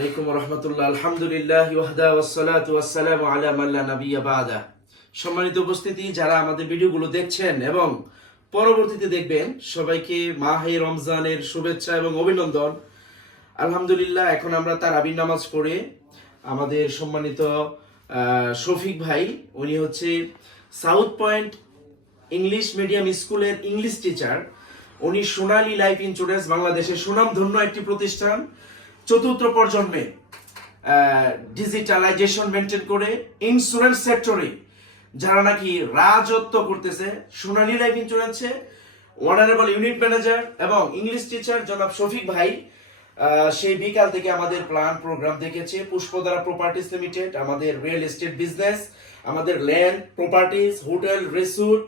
আলাইকুম রহমতুল্লাহ আলহামদুলিল্লাহ ওয়াহদা ওয়াসসালাতু ওয়াসসালামু আলা মান লা নাবিয়্যা বা'দা। সম্মানিত উপস্থিতি, যারা আমাদের ভিডিওগুলো দেখছেন এবং পরবর্তীতে দেখবেন, সবাইকে মাহে রমজানের শুভেচ্ছা এবং অভিনন্দন। আলহামদুলিল্লাহ, এখন আমরা তারাবির নামাজ পড়ে আমাদের সম্মানিত শফিক ভাই, উনি হচ্ছে সাউথ পয়েন্ট ইংলিশ মিডিয়াম স্কুলের ইংলিশ টিচার। উনি সোনালী লাইফ ইন্স্যুরেন্স বাংলাদেশের সুনামধন্য একটি প্রতিষ্ঠান, চতুর্থ প্রজন্মে ডিজিটালাইজেশন মেনটেন করে ইন্স্যুরেন্স সেক্টরে যারা নাকি রাজত্ব করতেছে, সোনালী লাইফ ইন্স্যুরেন্সে অনারেবল ইউনিট ম্যানেজার এবং ইংলিশ টিচার জনাব শফিক ভাই সেই বিকাল থেকে আমাদের প্ল্যান প্রোগ্রাম দেখেছে। পুষ্পধারা প্রপার্টিজ লিমিটেড, আমাদের রিয়েল এস্টেট বিজনেস, আমাদের ল্যান্ড প্রপার্টিজ, হোটেল, রিসোর্ট,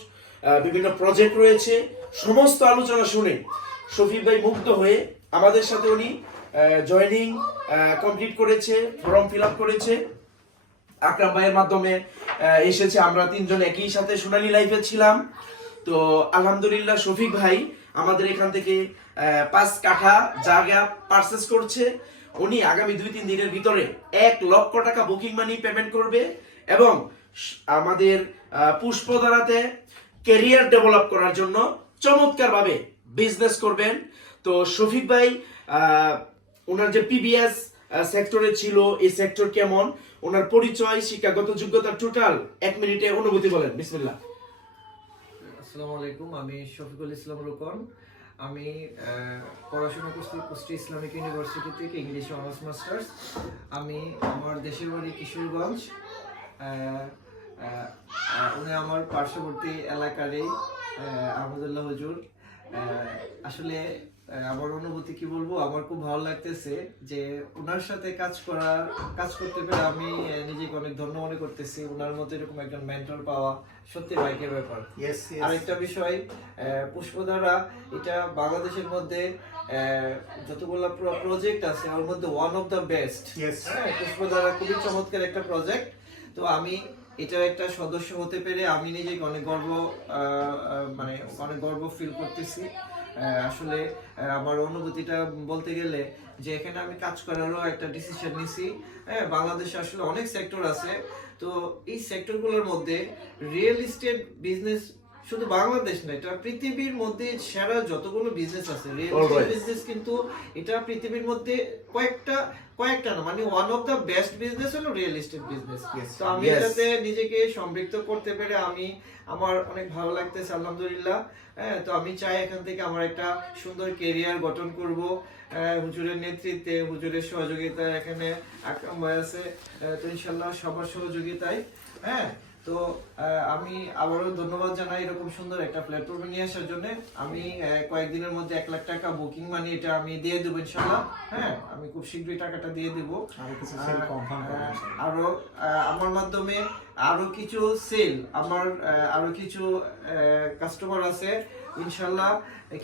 বিভিন্ন প্রজেক্ট রয়েছে। সমস্ত আলোচনা শুনে শফিক ভাই মুগ্ধ হয়ে আমাদের সাথে উনি জয়েনিং কমপ্লিট করেছে, ফর্ম ফিল আপ করেছে। আকরাম ভাইয়ের মাধ্যমে এসেছে। আমরা তিনজন একই সাথে সোনালী লাইফে ছিলাম। তো আলহামদুলিল্লাহ, শফিক ভাই আমাদের এখান থেকে 5 কাঠা জায়গা পারচেস করছে। উনি আগামী 2-3 দিনের ভিতরে 1 লক্ষ টাকা বুকিং মানি পেমেন্ট করবে এবং আমাদের পুষ্পধারাতে ক্যারিয়ার ডেভেলপ করার জন্য চমৎকারভাবে বিজনেস করবেন। তো শফিক ভাই ওনার যে পিবিএস সেক্টরে ছিল, এই সেক্টর কেমন, ওনার পরিচয়, শিক্ষাগত যোগ্যতা, টোটাল 1 মিনিটে অনুভূতি বলেন। বিসমিল্লাহ। আসসালামু আলাইকুম, আমি শফিকুল ইসলাম রুকন। আমি পড়াশোনা করছি কুষ্টিয়া ইসলামিক ইউনিভার্সিটি থেকে ইংলিশে অনার্স মাস্টার্স। আমি আমার দেশের বাড়ি কিশোরগঞ্জ। উনি আমার পার্শ্ববর্তী এলাকারই আহমদুল্লাহ হুজুর। আসলে আমার অনুভূতি কি বলবো, আমার খুব ভালো লাগতেছে যে ওনার সাথে কাজ করতে পেরে আমি নিজেকে অনেক ধন্য মনে করতেছি। ওনার মতো এরকম একজন মেন্টর পাওয়া সত্যি ভাগ্যের ব্যাপার। আরেকটা বিষয়, পুষ্পধারা এটা বাংলাদেশের মধ্যে যতগুলো প্রজেক্ট আছে ওর মধ্যে ওয়ান অফ দ্য বেস্ট। পুষ্পধারা খুবই চমৎকার একটা প্রজেক্ট। তো আমি এটার একটা সদস্য হতে পেরে আমি নিজেকে অনেক গর্ব ফিল করতেছি। আসলে আমার অনুভূতিটা বলতে গেলে যে এখানে আমি কাজ করারও একটা ডিসিশন নিছি। বাংলাদেশে আসলে অনেক সেক্টর আছে, তো এই সেক্টরগুলোর মধ্যে রিয়েল এস্টেট বিজনেস শুধু বাংলাদেশ না, এটা পৃথিবীর মধ্যে সেরা যতগুলো বিজনেস আছে রিয়েল এস্টেট বিজনেস, কিন্তু এটা পৃথিবীর মধ্যে কয়েকটা না, মানে one of the best business হলো রিয়েল এস্টেট বিজনেস। তো আমি এটাতে নিজেকে সম্পৃক্ত করতে পেরে আমার অনেক ভালো লাগতেছে, আলহামদুলিল্লাহ। তো আমি চাই এখান থেকে আমার একটা সুন্দর ক্যারিয়ার গঠন করব। হুজুরের নেতৃত্বে, হুজুরের সহযোগিতায়, এখানে আকরাম ভাই আছে, তো ইনশাআল্লাহ সবার সহযোগিতায়। তো আমি আবারও ধন্যবাদ জানাই এরকম সুন্দর একটা প্ল্যাটফর্মে নিয়ে আসার জন্য। আমি কয়েকদিনের মধ্যে 1 লাখ টাকা বুকিং মানি এটা আমি দিয়ে দেবো ইনশাআল্লাহ। আমি খুব শীঘ্রই টাকাটা দিয়ে দেব। আরো আমার মাধ্যমে আরো কিছু আরো কিছু কাস্টমার আছে ইনশাআল্লাহ,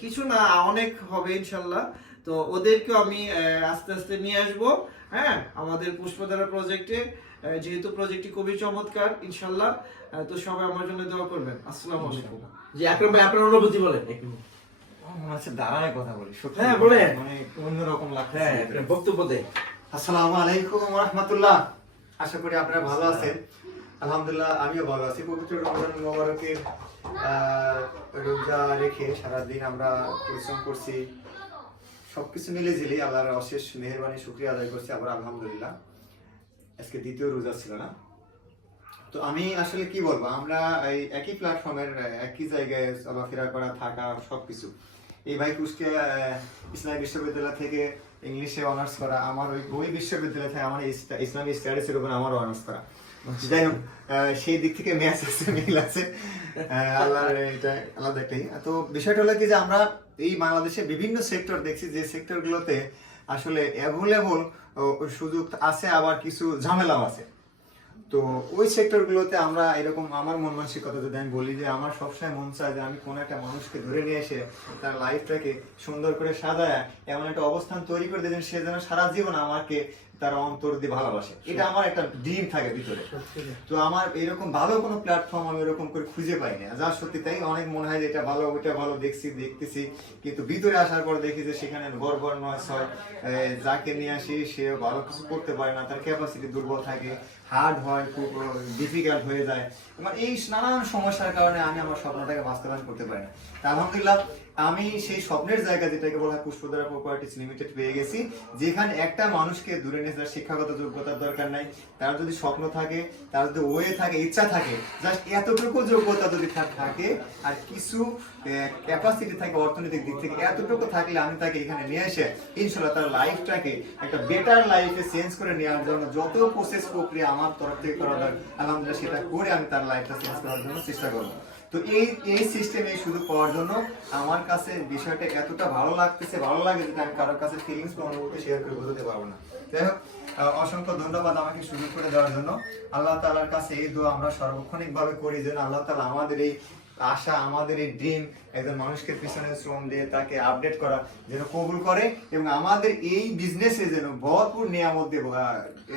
কিছু না অনেক হবে ইনশাআল্লাহ। তো ওদেরকেও আমি আস্তে আস্তে নিয়ে আসবো আমাদের পুষ্পধারা প্রজেক্টে, যেহেতু প্রজেক্টটি খুবই চমৎকার ইনশাআল্লাহ। তো সবাই আমার জন্য দোয়া করবেন। আসসালামু আলাইকুম। জি আকরাম ভাই, আপনার অনুভূতি বলেন। আচ্ছা, দাঁড়ায় কথা বলি, বলে মানে অন্যরকম লাগছে। বক্তব্য দেয়। আসসালামু আলাইকুম ওয়া রাহমাতুল্লাহ। আশা করি আপনারা ভালো আছেন। আলহামদুলিল্লাহ, আমিও ভালো আছি। পবিত্র রমজান মুবারকের রোজা রেখে সারাদিন আমরা পরিশ্রম করছি, সবকিছু মিলে ঝিলে আল্লাহর অশেষ মেহেরবানি শুকরিয়া আদায় করছি। আবার আলহামদুলিল্লাহ, আজকে দ্বিতীয় রোজা ছিল না। তো আমি আসলে কি বলবো, আমরা এই একই প্ল্যাটফর্মের একই জায়গায় চলাফেরা করা, থাকা, সবকিছু। এই ভাই কুষ্টিয়া ইসলামী বিশ্ববিদ্যালয় থেকে ইংলিশে অনার্স করা, আমার ওই বিশ্ববিদ্যালয় থেকে আমার ইসলামী স্টাডিজের উপর আমারও অনার্স করা। যাই হোক, সেই দিক থেকে ম্যাচ আছে, মিল আছে, আল্লাহর এটা আলাদা একটাই। তো বিষয়টা হলো কি যে আমরা এই বাংলাদেশে বিভিন্ন সেক্টর দেখছি, যে সেক্টরগুলোতে আসলে অ্যাভেলেবল সুযোগ আছে, আবার কিছু ঝামেলাও আছে। তো ওই সেক্টরগুলোতে আমরা এরকম, আমার মন মানসিকতা যদি আমি বলি, যে আমার সবসময় মন চায় যে আমি কোনো একটা মানুষকে ধরে নিয়ে এসে তার লাইফটাকে সুন্দর করে সাজায় এমন একটা অবস্থান তৈরি করে দেবেন, সে যেন সারা জীবন আমাকে তারা অন্তর দিয়ে ভালোবাসে, এটা আমার একটা ড্রিম থাকে ভিতরে। তো আমার এরকম ভালো কোনো প্ল্যাটফর্ম আমি এরকম করে খুঁজে পাই না, যা সত্যি তাই। অনেক মনে হয় যে এটা ভালো ওইটা ভালো, দেখতেছি, কিন্তু ভিতরে আসার পর দেখি যে সেখানে গড়বড় নয় হয়, যাকে নিয়ে আসি সে ভালো কিছু করতে পারে না, তার ক্যাপাসিটি দুর্বল থাকে, হার্ড হয়, খুব ডিফিকাল্ট হয়ে যায়। মানে এই নানান সমস্যার কারণে আমি আমার স্বপ্নটাকে বাস্তবায়ন করতে পারি না। তা আলহামদুলিল্লাহ আমি সেই স্বপ্নের জায়গা, যেটাকে বলা হয় পুষ্পধারা প্রপার্টিজ লিমিটেড, পেয়ে গেছি, যেখানে একটা মানুষকে দূরে নিয়ে যাওয়ার শিক্ষাগত যোগ্যতার দরকার নাই। তার যদি স্বপ্ন থাকে, তার যদি ওয়ে থাকে, ইচ্ছা থাকে, জাস্ট এতটুকু যোগ্যতা যদি থাকে আর কিছু ক্যাপাসিটি থাকে অর্থনৈতিক দিক থেকে, এতটুকু থাকলে আমি তাকে এখানে নিয়ে এসে ইনশাল্লাহ তার লাইফটাকে একটা বেটার লাইফে চেঞ্জ করে নেওয়ার জন্য যত প্রসেস প্রক্রিয়া আমার তরফ থেকে করা দরকার আলহামদুলিল্লাহ সেটা করে আমি তার লাইফটা চেঞ্জ করার জন্য চেষ্টা করবো। তো এই সিস্টেমে শুধু পাওয়ার জন্য আমার কাছে বিষয়টা এতটা ভালো লাগে যেটা আমি কারোর কাছে ফিলিংস বা অনুভূতি শেয়ার করে বোঝাতে পারবো না। যাই হোক, অসংখ্য ধন্যবাদ আমাকে সুযোগ করে দেওয়ার জন্য। আল্লাহ তাআলার কাছে এই দোয়া আমরা সার্বক্ষণিক ভাবে করি যেন আল্লাহ তাআলা আমাদের এই আশা, আমাদের এই ড্রিম, একজন মানুষকে পিছনে শ্রম দিয়ে তাকে আপডেট করা যেন কবুল করে, এবং আমাদের এই বিজনেসে যেন ভরপুর নিয়ামত দিয়ে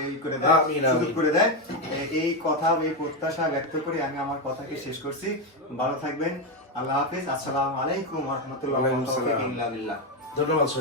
এই করে দেয়, সুযোগ করে দেয়। এই কথা, এই প্রত্যাশা ব্যক্ত করে আমি আমার কথাকে শেষ করছি। ভালো থাকবেন, আল্লাহ হাফেজ, আসসালামু আলাইকুম ওয়া রাহমাতুল্লাহি ওয়া বারাকাতুহু। ধন্যবাদ।